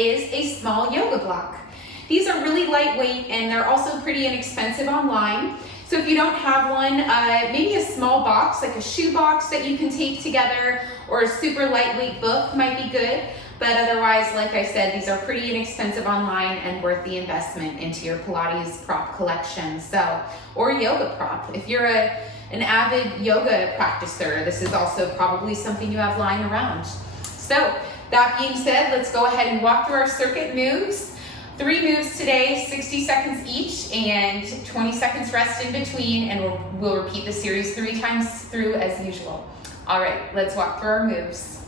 is a small yoga block. These are really lightweight and they're also pretty inexpensive online. So if you don't have one, maybe a small box, like a shoe box that you can tape together, or a super lightweight book might be good. But otherwise, like I said, these are pretty inexpensive online and worth the investment into your Pilates prop collection. So, or yoga prop. If you're an avid yoga practicer, this is also probably something you have lying around. So that being said, let's go ahead and walk through our circuit moves. 3 moves today, 60 seconds each, and 20 seconds rest in between, and we'll repeat the series 3 times through as usual. All right, let's walk through our moves.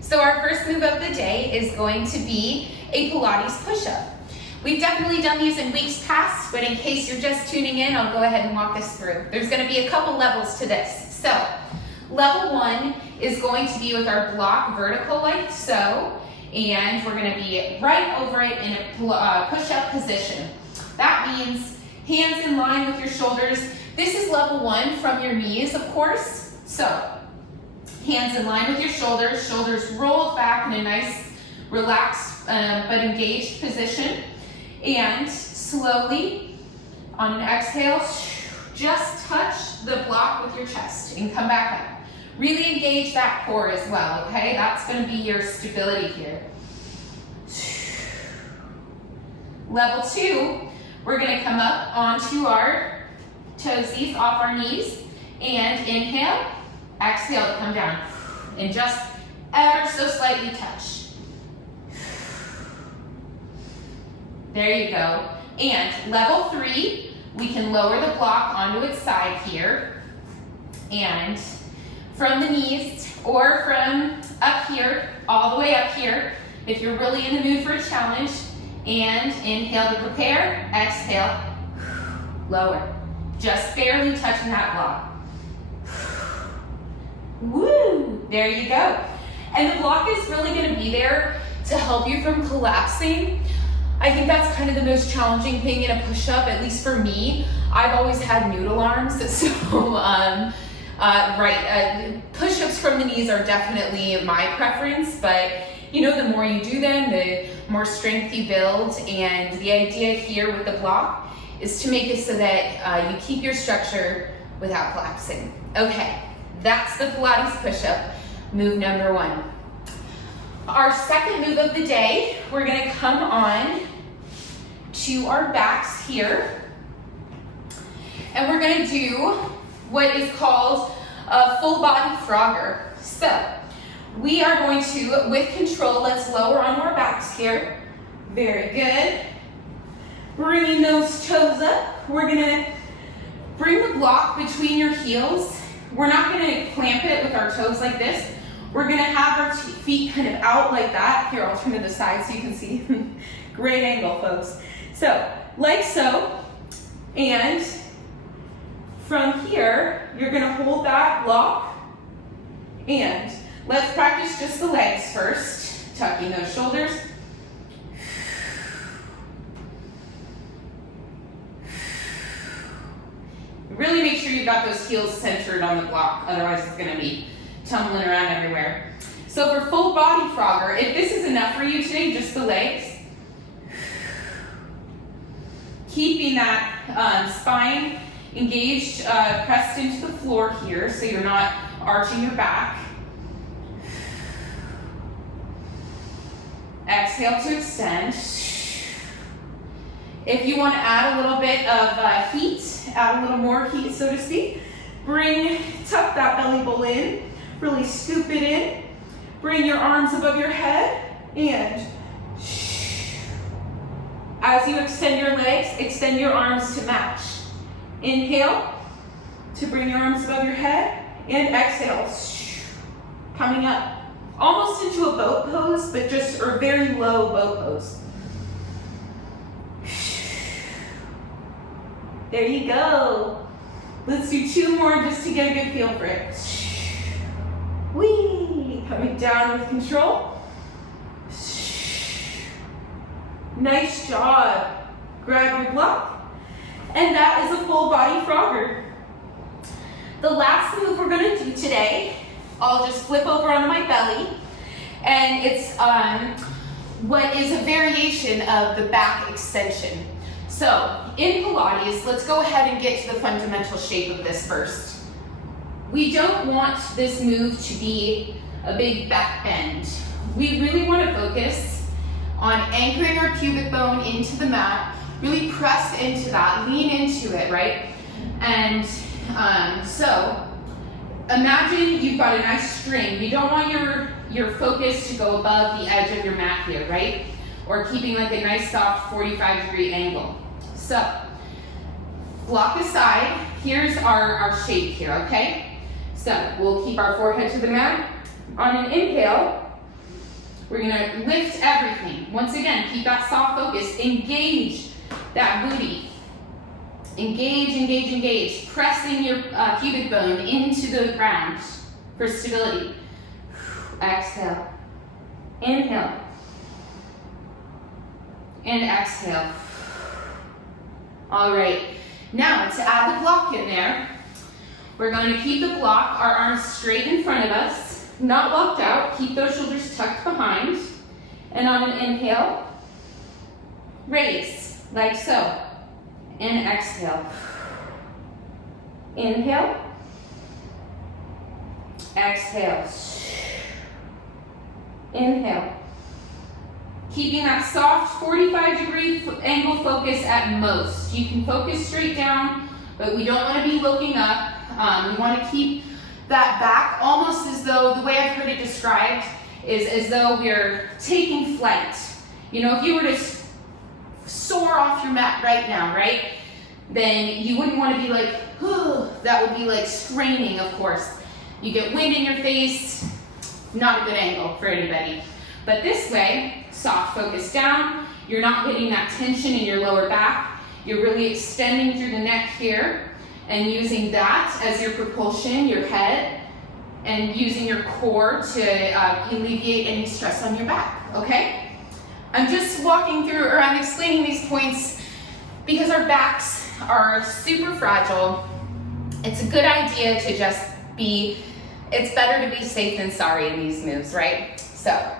So our first move of the day is going to be a Pilates push-up. We've definitely done these in weeks past, but in case you're just tuning in, I'll go ahead and walk us through. There's going to be a couple levels to this. So level 1 is going to be with our block vertical like so, and we're going to be right over it in a push-up position. That means hands in line with your shoulders. This is level 1 from your knees, of course. So hands in line with your shoulders, shoulders rolled back in a nice, relaxed but engaged position. And slowly, on an exhale, just touch the block with your chest and come back up. Really engage that core as well, okay? That's going to be your stability here. Level 2, we're going to come up onto our toesies off our knees and inhale. Exhale to come down and just ever so slightly touch. There you go. And level 3, we can lower the block onto its side here. And from the knees or from up here, all the way up here, if you're really in the mood for a challenge, and inhale to prepare, exhale, lower. Just barely touching that block. Woo! There you go. And the block is really going to be there to help you from collapsing. I think that's kind of the most challenging thing in a push-up, at least for me. I've always had noodle arms, so push-ups from the knees are definitely my preference, but you know, the more you do them, the more strength you build, and the idea here with the block is to make it so that you keep your structure without collapsing. Okay. That's the Pilates push-up, move number 1. Our second move of the day, we're going to come on to our backs here. And we're going to do what is called a full body frogger. So we are going to, with control, let's lower onto our backs here. Very good. Bringing those toes up. We're going to bring the block between your heels. We're not going to clamp it with our toes like this. We're going to have our feet kind of out like that. Here, I'll turn to the side so you can see. Great angle, folks. So, like so. And from here, you're going to hold that block. And let's practice just the legs first. Tucking those shoulders. Really make sure you've got those heels centered on the block, otherwise it's going to be tumbling around everywhere. So for full body frogger, if this is enough for you today, just the legs, keeping that spine engaged, pressed into the floor here so you're not arching your back. Exhale to extend. If you want to add a little bit of heat, add a little more heat, so to speak, tuck that belly bowl in, really scoop it in, bring your arms above your head, and as you extend your legs, extend your arms to match. Inhale to bring your arms above your head, and exhale, coming up, almost into a boat pose, but just a very low boat pose. There you go. Let's do 2 more just to get a good feel for it. Whee! Coming down with control. Nice job. Grab your block. And that is a full body frogger. The last move we're going to do today, I'll just flip over onto my belly. And it's what is a variation of the back extension. So in Pilates, let's go ahead and get to the fundamental shape of this first. We don't want this move to be a big back bend. We really want to focus on anchoring our pubic bone into the mat, really press into that, lean into it, right? And so imagine you've got a nice string. You don't want your focus to go above the edge of your mat here, right? Or keeping like a nice soft 45-degree angle. So block aside. Here's our shape here, okay? So we'll keep our forehead to the mat. On an inhale, we're gonna lift everything. Once again, keep that soft focus. Engage that booty. Engage, engage, engage. Pressing your pubic bone into the ground for stability. Exhale. Inhale. And exhale. All right. Now, to add the block in there, we're going to keep the block, our arms straight in front of us, not locked out. Keep those shoulders tucked behind. And on an inhale, raise, like so. And exhale. Inhale. Exhale. Inhale. Keeping that soft 45-degree angle focus at most. You can focus straight down, but we don't want to be looking up. We want to keep that back almost as though, the way I've heard it described, is as though we're taking flight. You know, if you were to soar off your mat right now, right? Then you wouldn't want to be like, that would be like straining, of course. You get wind in your face, not a good angle for anybody. But this way, soft focus down, you're not getting that tension in your lower back. You're really extending through the neck here and using that as your propulsion, your head, and using your core to alleviate any stress on your back, okay? I'm just walking through, or I'm explaining these points because our backs are super fragile. It's a good idea to just it's better to be safe than sorry in these moves, right? So,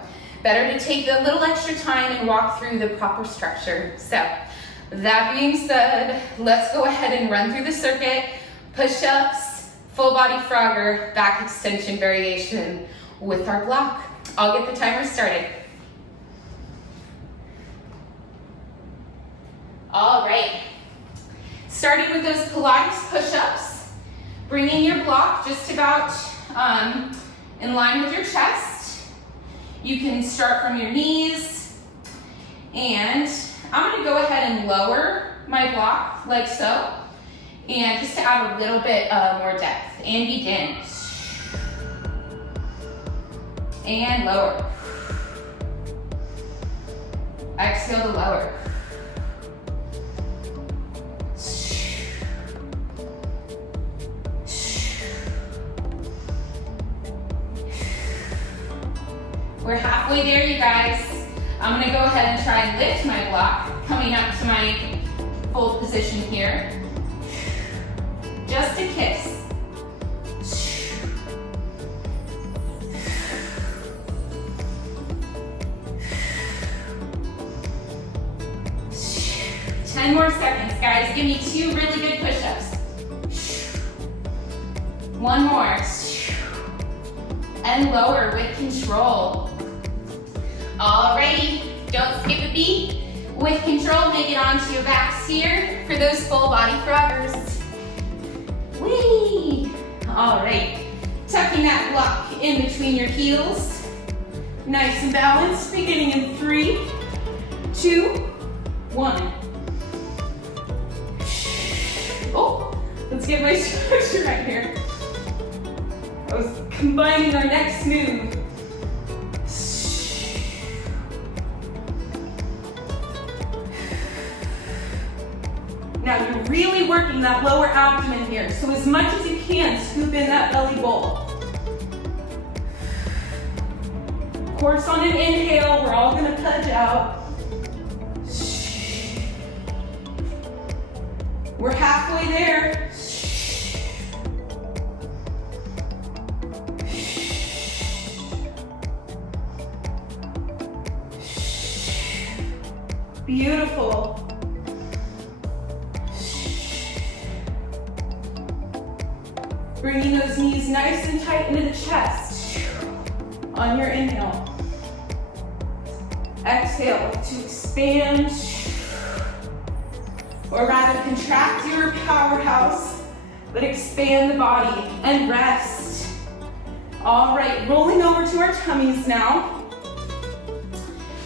better to take a little extra time and walk through the proper structure. So, that being said, let's go ahead and run through the circuit. Push-ups, full body frogger, back extension variation with our block. I'll get the timer started. All right. Starting with those Pilates push-ups, bringing your block just about in line with your chest. You can start from your knees, and I'm going to go ahead and lower my block like so, and just to add a little bit more depth. And begin. And lower. Exhale to lower. We're halfway there, you guys. I'm gonna go ahead and try and lift my block, coming up to my full position here. Just a kiss. 10 more seconds, guys. Give me 2 really good push-ups. 1 more. And lower with control. Alrighty, don't skip a beat. With control, make it onto your backs here for those full body froggers. Whee! Alright, tucking that block in between your heels. Nice and balanced, beginning in 3, 2, 1. Oh, let's get my structure right here. I was combining our next move. Now you're really working that lower abdomen here. So as much as you can, scoop in that belly bowl. Of course, on an inhale, we're all gonna pudge out. We're halfway there. Beautiful. Bringing those knees nice and tight into the chest on your inhale. Exhale to expand, or rather contract your powerhouse, but expand the body and rest. All right, rolling over to our tummies now.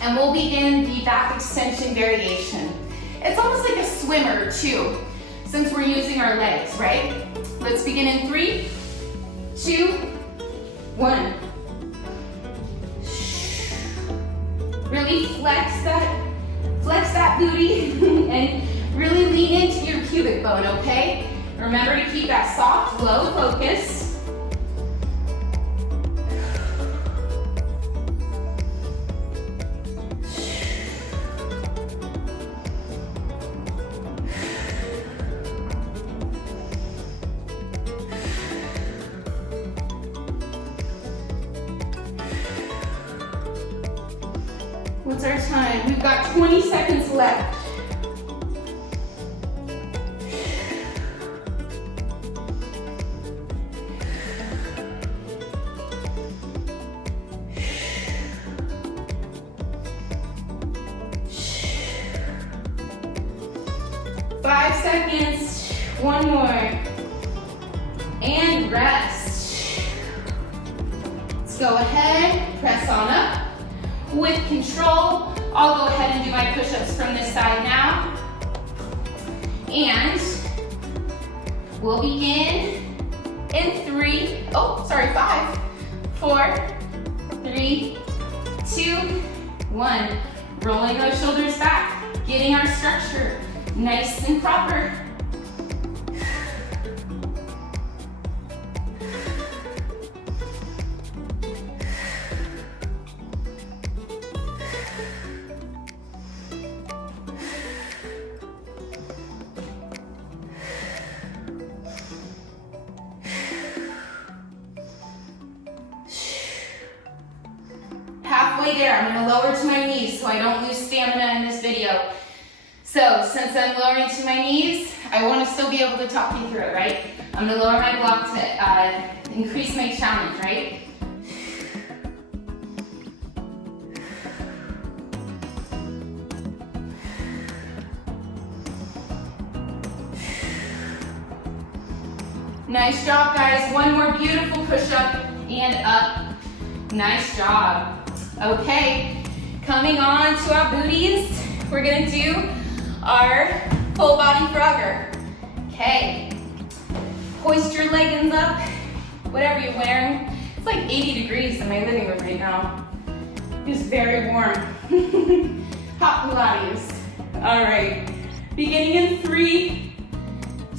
And we'll begin the back extension variation. It's almost like a swimmer too, since we're using our legs, right? Let's begin in 3, 2, 1. Really flex that booty and really lean into your pubic bone, okay? Remember to keep that soft, low focus. What's our time? We've got 20 seconds left. Seconds, one more, and rest. Let's go ahead, press on up. With control, I'll go ahead and do my push-ups from this side now. And we'll begin in 5, 4, 3, 2, 1. Rolling those shoulders back, getting our structure nice and proper. Halfway there, I'm gonna lower to my knees so I don't lose stamina in this video. So, since I'm lowering to my knees, I want to still be able to talk you through it, right? I'm going to lower my block to increase my challenge, right? Nice job, guys. One more beautiful push-up and up. Nice job. Okay, coming on to our booties, we're going to do our full body frogger. Okay, hoist your leggings up, whatever you're wearing. It's like 80 degrees in my living room right now. It's very warm. Hot Pilates. All right, beginning in 3,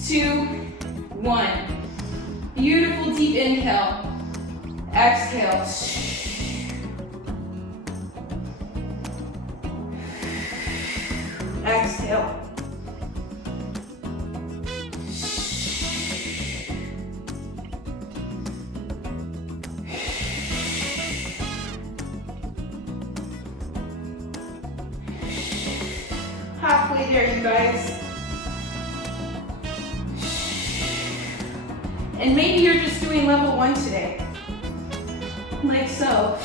2, 1. Beautiful deep inhale. Exhale. Exhale. Halfway there, you guys. And maybe you're just doing level 1 today. Like so.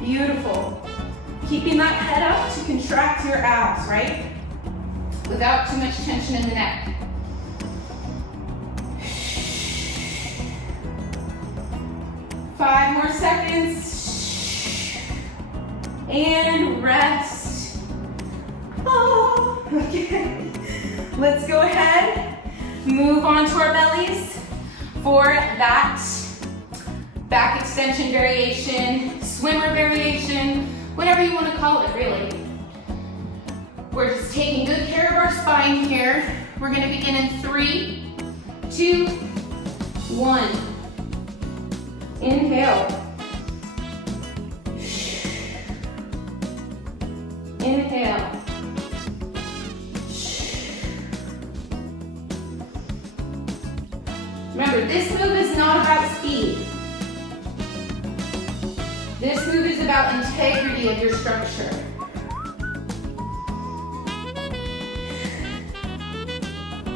Beautiful. Keeping that head up to contract your abs, right? Without too much tension in the neck. Five more seconds. And rest. Oh, okay. Let's go ahead, move on to our bellies for that back extension variation, swimmer variation, whatever you want to call it, really. We're just taking good care of our spine here. We're going to begin in 3, 2, 1. Inhale. Inhale. Remember, this move is not about speed. This move is about integrity of your structure.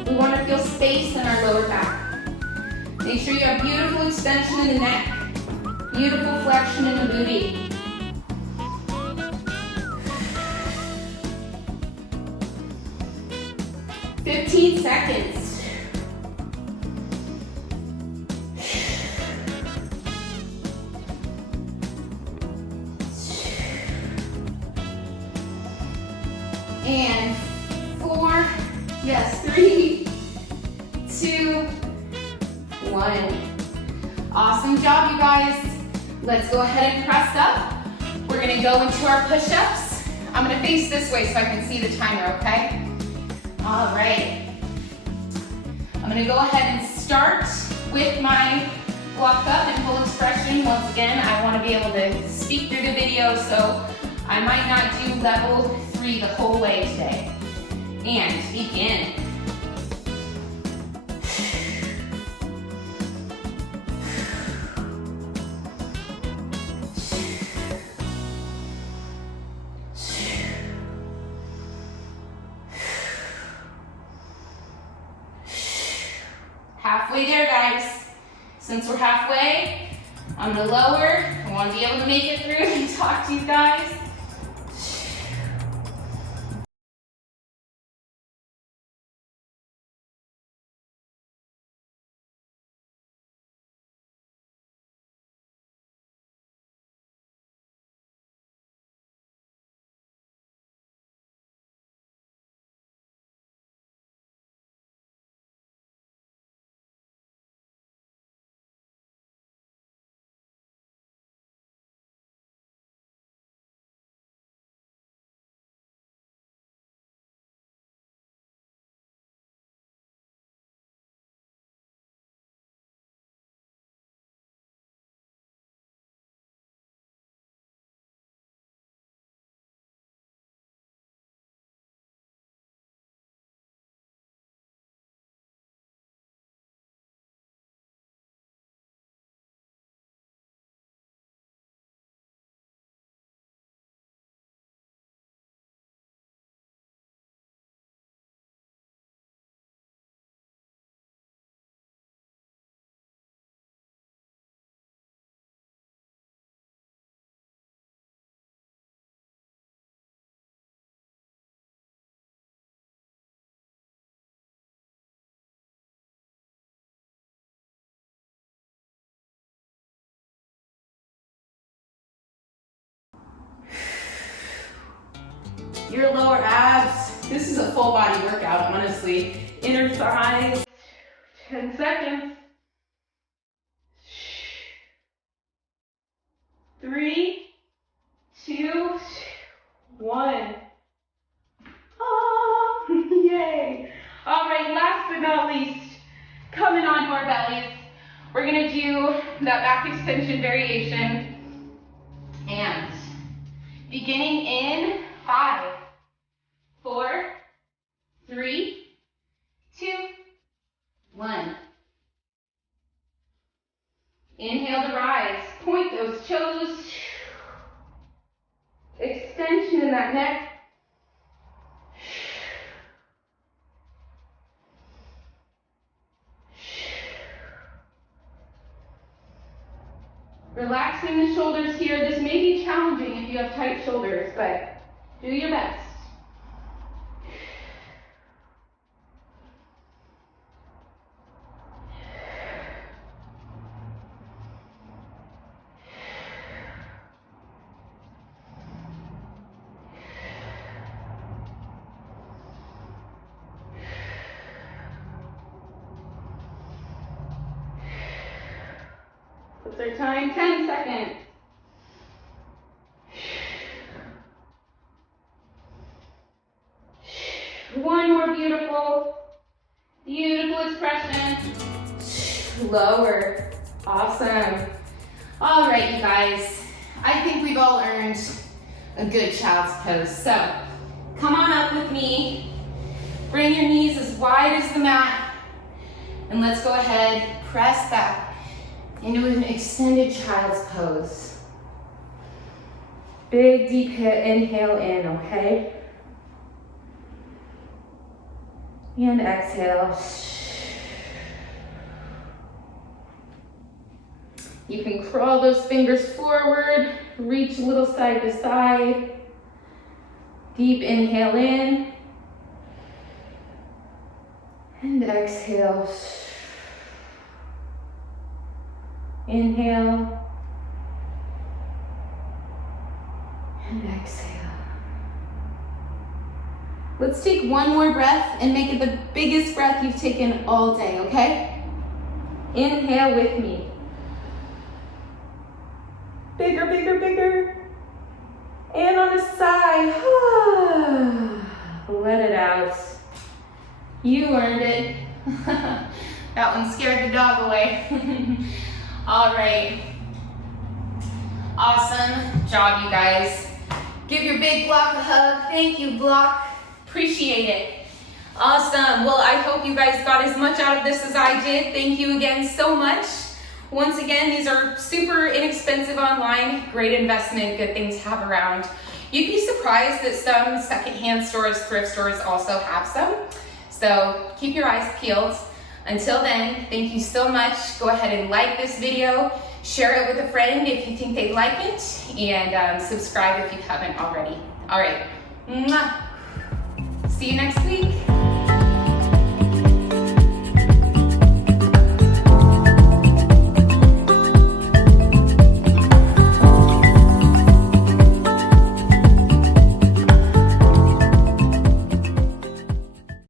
We want to feel space in our lower back. Make sure you have beautiful extension in the neck, beautiful flexion in the booty. "15 seconds. And 4, yes, 3, 2, 1. Awesome job, you guys. Let's go ahead and press up. We're gonna go into our push-ups. I'm gonna face this way so I can see the timer, okay? All right. I'm gonna go ahead and start with my walk up in full expression. Once again, I wanna be able to speak through the video, so I might not do level 3 the whole way today. And begin. Halfway there, guys. Since we're halfway, I'm gonna lower. I wanna be able to make it through and talk to you guys. Your lower abs. This is a full body workout, honestly. Inner thighs. 10 seconds. 3, 2, 1. Oh, yay. All right, last but not least, coming onto our bellies. We're gonna do that back extension variation. And beginning in 5, 4, 3, 2, 1. Inhale to rise. Point those toes. Extension in that neck. Relaxing the shoulders here. This may be challenging if you have tight shoulders, but do your best. What's our time? 10 seconds. One more beautiful, beautiful expression. Lower. Awesome. All right, you guys. I think we've all earned a good child's pose. So come on up with me. Bring your knees as wide as the mat. And let's go ahead, press back into an extended child's pose. Big deep inhale in, okay? And exhale. You can crawl those fingers forward, reach a little side to side. Deep inhale in. And exhale. Inhale. And exhale. Let's take one more breath and make it the biggest breath you've taken all day, okay? Inhale with me. Bigger, bigger, bigger. And on a sigh, let it out. You earned it. That one scared the dog away. All right. Awesome job, you guys. Give your big block a hug. Thank you, block. Appreciate it. Awesome. Well, I hope you guys got as much out of this as I did. Thank you again so much. Once again, these are super inexpensive online. Great investment, good things to have around. You'd be surprised that some secondhand stores, thrift stores also have some. So keep your eyes peeled. Until then, thank you so much. Go ahead and like this video. Share it with a friend if you think they'd like it, and subscribe if you haven't already. All right, mwah. See you next week.